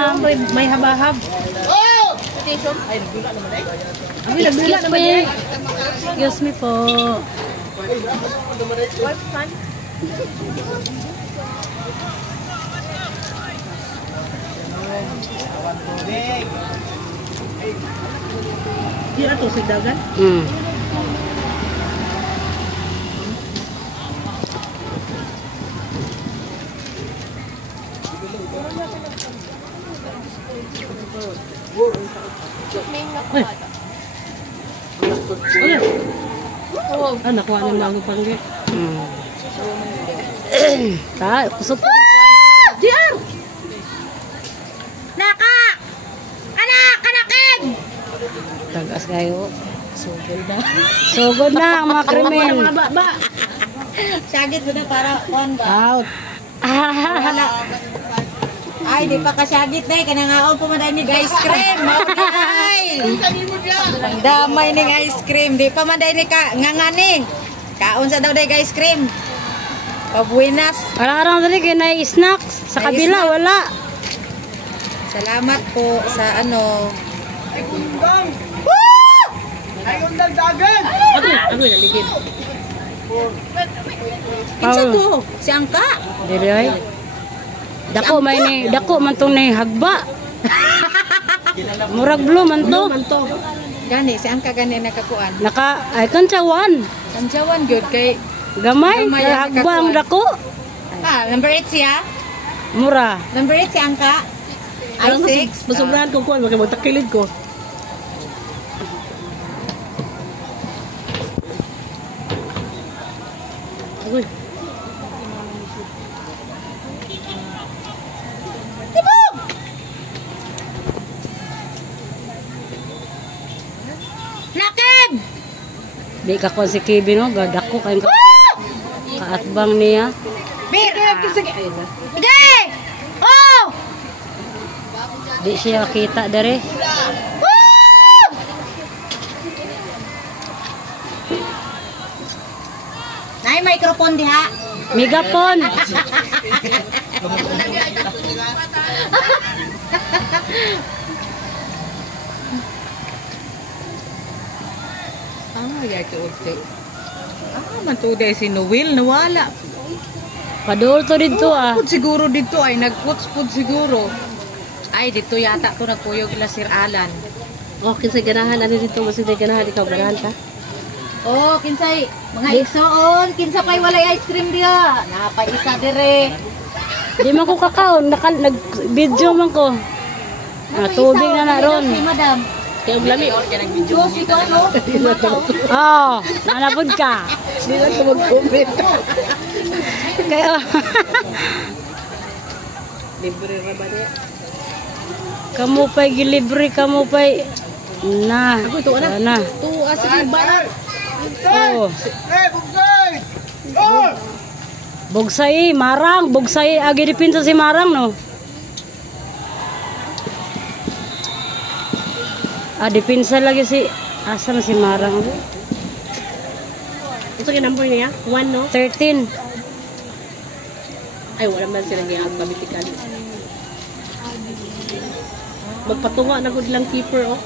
lang. May habahab. Excuse me po. Di ato sa dagan. Ah, nakuha na mga pangge. Ta, kusot po. JR! Naka! Anak! Kanakin! Tagas kayo. Sugod na. Sugod na mga krimen. Ba! Sagit ko na para one ba? Out. Ay, di pa kasyagit na eh. Kanangaon pumaday ni ice cream. Ay! Ang damay ni ice cream. Di pa maday ni ngangani. Kaon sa daw day ice cream. Pabuenas. Parang dali kayo na snacks. Sa kabila, wala. Salamat po sa ano. Ay, kundang! Woo! Ay, kundang dagan! Ako yung naligid. Kinsa to? Si Angka? Dili ay. Dako may ni, dako man tong ni hagba. Murag blue man to. Gani, si Angka gani nakakuan. Naka ay kansawan. Kanjawan good kay Gamay, Gamay kay ang hagba ang dako. number 8 siya. Mura. Number 8 si Angka. Ay, 6. Masubrahan ko kuwan, magtakilid ko. Uy. Naked! Di ka kon si Kevin no, gadako kay kaatbang niya. Bir! Sige! Oh! Di siya kita dere. Nay, microphone diha. Megapon. Ya ke ulte. Man to day si Noel nawala. Padol to dito ah. Pud siguro dito ay nagputs pud siguro. Ay dito yata to nagpuyog la Sir Alan. Oh, kinsay ganahan ani dito, masig ganahan ikaw ganahan ka. Oh, kinsay mga igsoon, kinsa pay walay ice cream diha. Napay isa dire. Di man ko kakaon, nag-video man ko. Tubig na ron. Si Madam. Kaya lami. Diyos ito ano? Oh, nanapod ka. Hindi lang ko mag-comment. Kaya, Libre ra ba niya? kamu pa'y gilibre, kamu pa'y na. Ako ito anak. Na. Ito asig ba? Oh, Hey, bugsay! Oh! bogsay, marang, bogsay, agi dipinsa si marang no. Dipinsa lagi si, asa na si marang. Ito yung number niya? 1 no? 13. Ay, wala man silang giyang kabitikan. Magpatunga na good lang keeper, oh.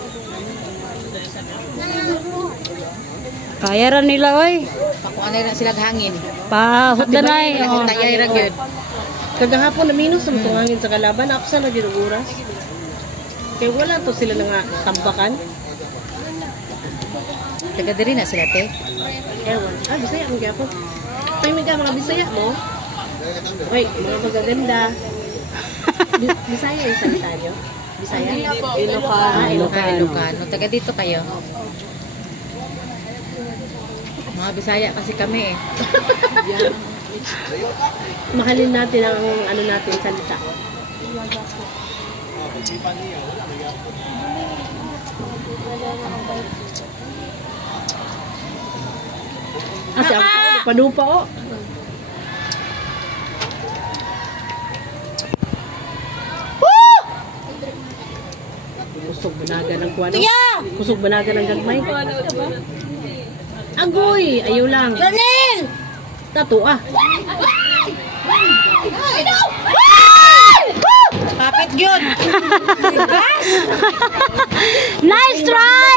Kaya rin nila, oy. Pakuan na sila hangin. Pahot na na eh. Oh. Tayay ra gyud. Kagahapon na minus ang tungangin sa kalaban, apsa na din ang oras. Kaya wala to sila nga tambakan. Taga diri na sila te. Ewan. Bisaya ang gyapon. Pwede ka mga Bisaya mo. Oy, mga magaganda. Bisaya yung salita nyo? Bisaya? Ilocano. Taga dito kayo. Mga Bisaya kasi kami eh. Mahalin natin ang ano natin salita. Ang panupa oh. Kusog banaga ng kuwan. Kusog banaga ng gagmay. Agoy! Ayaw lang. Janine! Tato ah. Papi! Kapit yun. Nice try!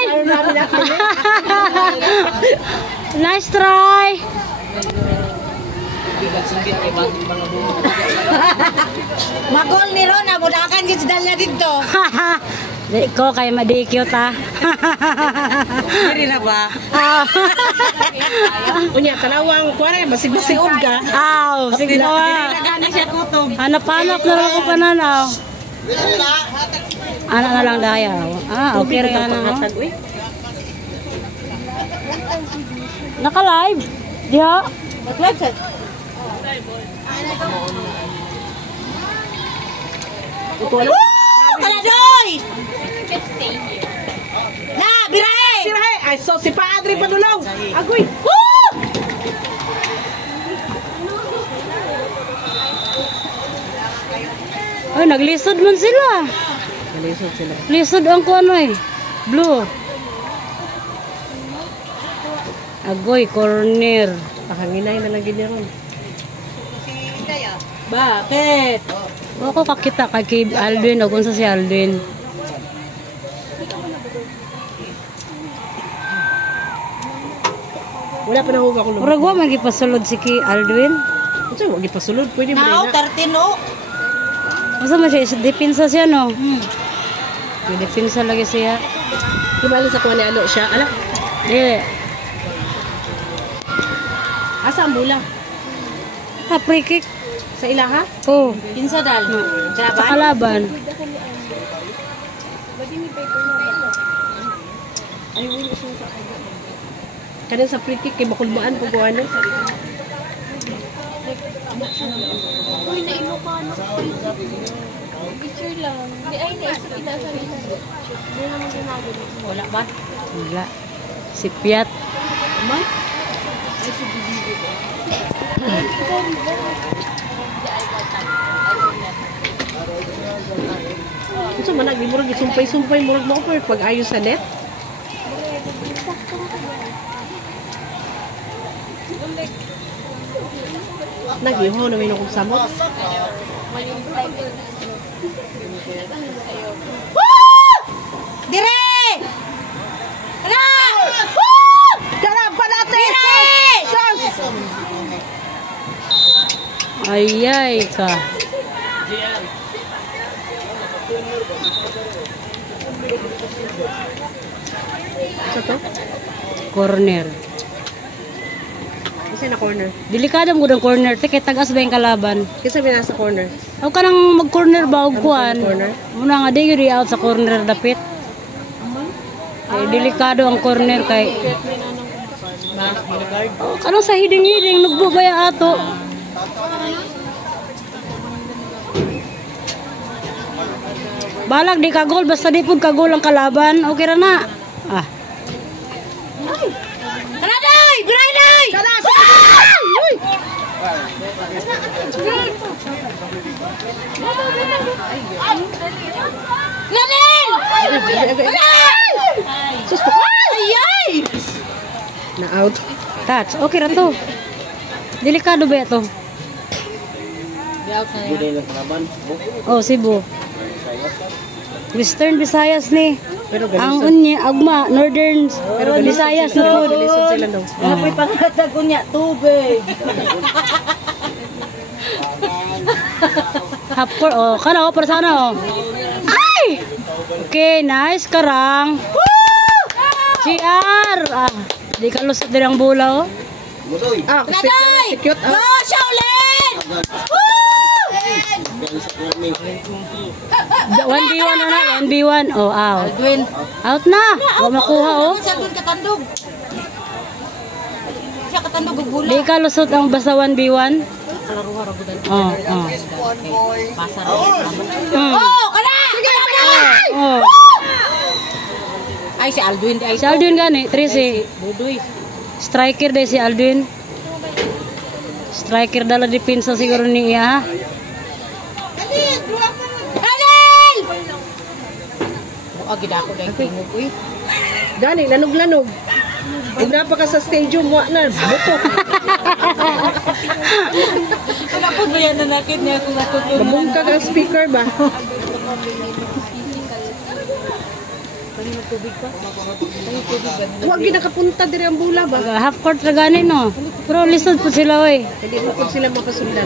Nice try! Magol ni Ron, abudakan gits dalya dito. Di ko kay madikyo ta. Diri na ba? Unya, talawang kuwari, basig-basiog ka. Aw, sige Diri na. na gani siya kutob. Hanap-hanap na lang ko pananaw. Anak na lang daya. Okay rin ana. Hatag, uy. Naka-live. Diha. Mag-live sa. Kaladoy! Na, birahe! Sirahe! Ay, so si Padre Padulong! Agoy! Ay, naglisod man sila. Nalisod sila. Lisod ang kuano eh. Blue. Agoy, corner. Pakanginay na lang ganyan ron. Bakit? Ako kakita kay Alvin. Ako sa si Alvin. Wala pa nahuwa ko Murag wa magipasulod si kay Alvin. Ito, huwag ipasulod. Pwede mo Nao, na. 13 o. Masa man siya, dipinsa siya no? May dipinsa lagi siya. Himala sa kuha ni Alo siya. Ala, Dili. asa ang bula? Free kick. Sa ilaha? Oh, Pinsa dal. sa Kalaban? kalaban. Kanin sa free kick, kay makulmaan po ko ano. Uy, naino ka ano? Picture lang. Di ay naisip ila sa rin. Hindi naman ginagawa. Wala ba? Wala. Si Piat. Ito man, murag isumpay-sumpay, murag mo ko pag ayos sa net. Nagiho na may nakong samot. Dire! Ala! Karamba natin! Sus! Ayay ka. Ito to? Corner. Kasi na corner. Delikado mo ng corner. Kaya tagas ba yung kalaban? Kasi may nasa corner. Huwag ka nang mag-corner ba? Huwag kuhan. corner? Muna nga, di yun out sa corner dapit. Delikado ang corner kay... Oh, kanong sa hiding-hiding, nagbubaya ato. Balag di kagol, basta di pud kagol ang kalaban. Okay ra na. Ah. Kaladoy! Birahe! Lanel! Sus po! Ayay! Na-out. Touch. Okay ra to. Delikado ba ito? Oh, Cebu. Western Visayas ni. Pero Ang galisod. unya, agma, Northern Visayas na po. Galisod sila daw. Apoy pangkatag ko niya, tubig. Hapkor, oh, kana oh, para sana oh. Ay! Okay, nice karang. CR! Ah, di ka lusot din ang bula oh. Ah, Kaladoy! cute. Go, Shaolin! 1v1 na, 1v1. Oh, out. Aldwin. Out na. Huwag makuha oh. Siya doon katandog. Siya katandog og bula. Di ka lusot ang basta 1v1. Oh, oh. Oh, kana! Kaladoy! Oh. Ay, si Aldwin. Ay, Si Aldwin gani, 13. Budoy. Striker deh si Aldwin. Striker dala depensa siguro niya ha. Halil! Oh, gida ako dahil tingog, uy. Gani, lanog-lanog. Huwag na pa ka sa stadium, wa na, butok. Kapag ba yan nanakit niya kung ako Nabungkag ang speaker ba? family ng physical. Huwag ginakapunta diri ang bula ba? Half court na gani no. Pero lisod po sila oy. Hindi mo kung sila makasundan.